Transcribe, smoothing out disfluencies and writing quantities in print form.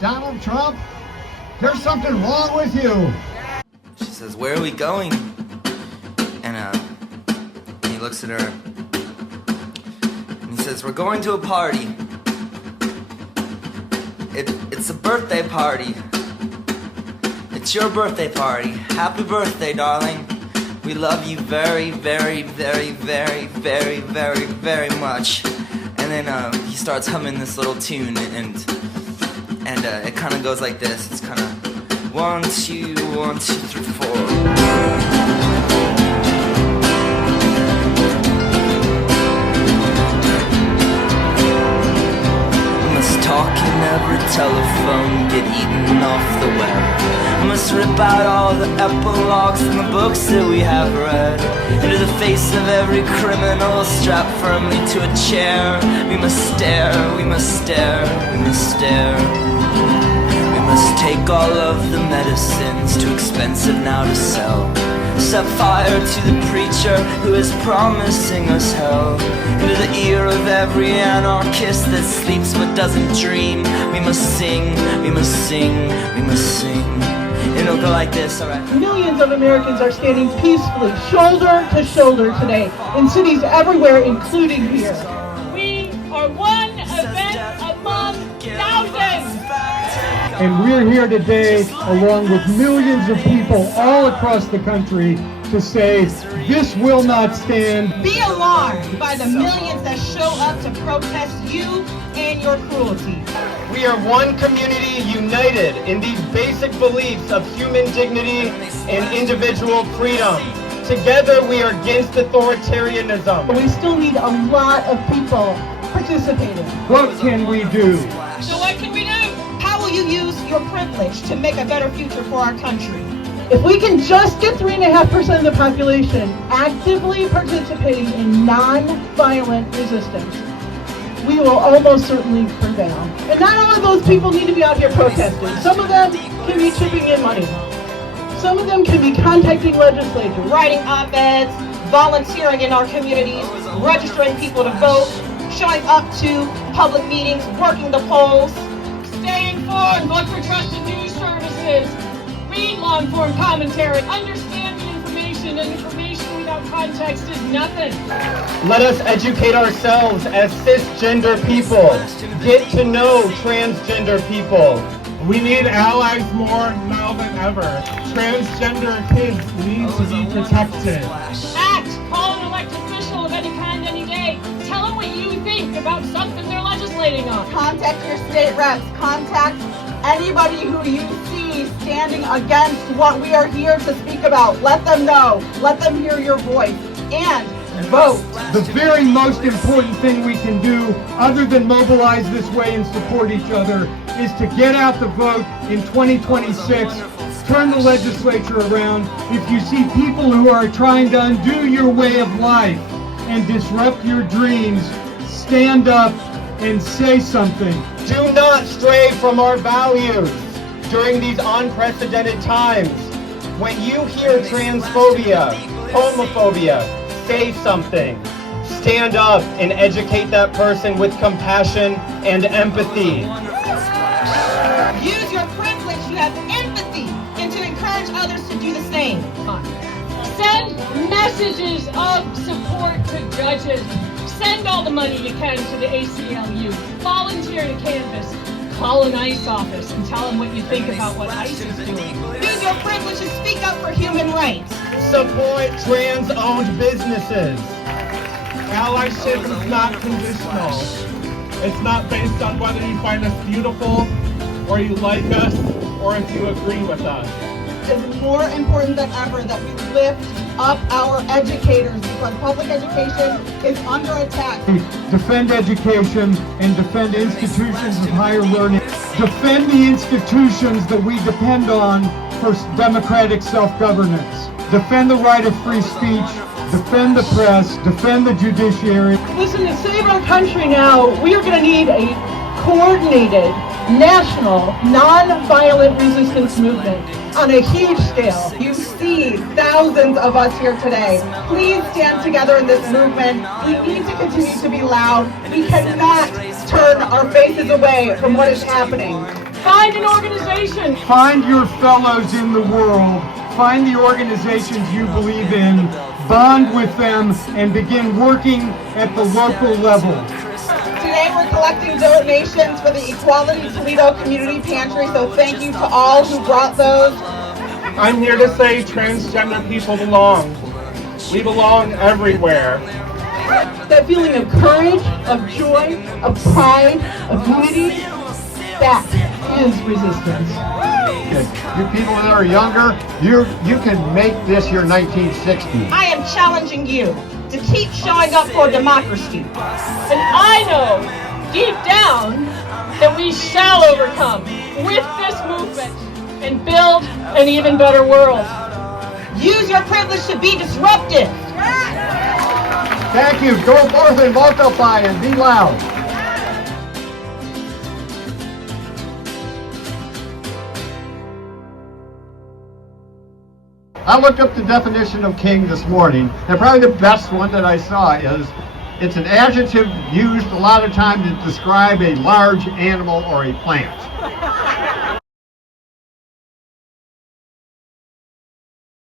Donald Trump, there's something wrong with you. She says, where are we going? And he looks at her and he says, we're going to a party. It's a birthday party. It's your birthday party. Happy birthday, darling. We love you very, very, very, very, very, very, very much. And then he starts humming this little tune, and it kind of goes like this. It's kind of 1, 2, 1, 2, 3, 4. Talk in every telephone, get eaten off the web. I must rip out all the epilogues from the books that we have read. Into the face of every criminal, strapped firmly to a chair. We must stare, we must stare, we must stare. We must take all of the medicines, too expensive now to sell. Set fire to the preacher who is promising us hell. Into the ear of every anarchist that sleeps but doesn't dream. We must sing, we must sing, we must sing. It'll go like this, alright. Millions of Americans are standing peacefully, shoulder to shoulder today, in cities everywhere, including here. We are one event among thousands. And we're here today, along with millions of people all across the country, to say this will not stand. Be alarmed by the millions that show up to protest you and your cruelty. We are one community united in these basic beliefs of human dignity and individual freedom. Together we are against authoritarianism. We still need a lot of people participating. What can we do? So what can we do? How will you use your privilege to make a better future for our country? If we can just get 3.5% of the population actively participating in non-violent resistance, we will almost certainly prevail. And not all of those people need to be out here protesting. Some of them can be chipping in money. Some of them can be contacting legislators, writing op-eds, volunteering in our communities, registering people to vote, showing up to public meetings, working the polls. Stay informed, look for trusted news services, read long-form commentary, understand the information, and information without context is nothing. Let us educate ourselves as cisgender people. Get to know transgender people. We need allies more now than ever. Transgender kids need to be protected. Act, call an elected official of any kind any day. Tell them what you think about something they're legislating on. Contact your state reps. Contact anybody who you see standing against what we are here to speak about. Let them know. Let them hear your voice. And vote. The very most important thing we can do, other than mobilize this way and support each other, is to get out the vote in 2026. Turn the legislature around. If you see people who are trying to undo your way of life and disrupt your dreams, stand up and say something. Do not stray from our values during these unprecedented times. When you hear transphobia, homophobia, say something. Stand up and educate that person with compassion and empathy. Use your privilege. You have empathy, and to encourage others to do the same. Send messages of support to judges. Send all the money you can to the ACLU. Volunteer to Canvas. Call an ICE office and tell them what you think about what ICE is doing. Use your privilege to speak up for human rights. Support trans-owned businesses. Allyship is not conditional. It's not based on whether you find us beautiful, or you like us, or if you agree with us. It's more important than ever that we lift up our educators, because public education is under attack. Defend education and defend institutions of higher learning. Defend the institutions that we depend on for democratic self-governance. Defend the right of free speech. Defend the press. Defend the judiciary. Listen, to save our country now, we are going to need a coordinated, national, non-violent resistance movement on a huge scale. You see thousands of us here today. Please stand together in this movement. We need to continue to be loud. We cannot turn our faces away from what is happening. Find an organization. Find your fellows in the world. Find the organizations you believe in. Bond with them and begin working at the local level. Today we're collecting donations for the Equality Toledo Community Pantry, so thank you to all who brought those. I'm here to say transgender people belong. We belong everywhere. That feeling of courage, of joy, of pride, of unity, that is resistance. You people that are younger, you can make this your 1960s. I am challenging you to keep showing up for democracy. And I know, deep down, that we shall overcome with this movement and build an even better world. Use your privilege to be disruptive. Thank you. Go forth and multiply and be loud. I looked up the definition of king this morning, and probably the best one that I saw is it's an adjective used a lot of times to describe a large animal or a plant.